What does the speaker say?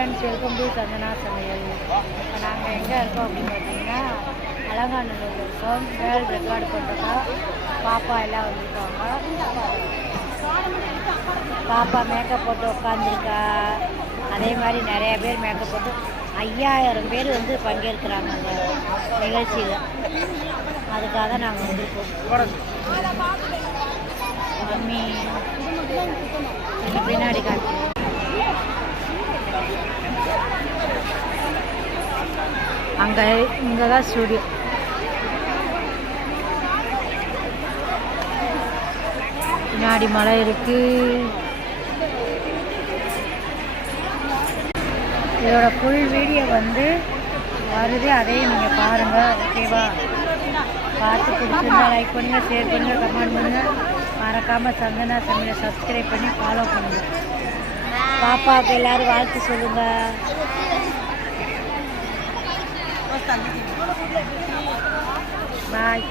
Friends, welcome to Santhana சமையல். இப்போ நாங்கள் எங்கே இருக்கோம் அப்படின்னு பார்த்தீங்கன்னா, அலங்காநல்லூரில் இருக்கோம். வேர்ல்டு ரெக்கார்டு பண்ணுறதா பாப்பா எல்லாம் வந்திருக்காங்க. பாப்பா மேக்கப் போட்டு உட்காந்துருக்கா. அதே மாதிரி நிறையா பேர் மேக்கப் போட்டு 5000 பேர் வந்து பங்கேற்கிறாங்க அந்த நிகழ்ச்சியில். அதுக்காக நாங்கள் வந்திருக்கோம். மம்மி பின்னாடி காட்டு. இங்கே தான் ஸ்டூடியோ. பின்னாடி மலை இருக்கு. இதோட ஃபுல் வீடியோ வந்து வருது, அதையும் நீங்கள் பாருங்கள். ஓகேவா? பார்த்து பிடிச்சிருந்தா லைக் பண்ணுங்கள், ஷேர் பண்ணுங்கள், கமெண்ட் பண்ணுங்கள். மறக்காமல் சந்தனா சமையலை சப்ஸ்கிரைப் பண்ணி ஃபாலோ பண்ணுங்கள். பாப்பாவுக்கு எல்லோரும் வாழ்த்து சொல்லுங்கள். பாய்.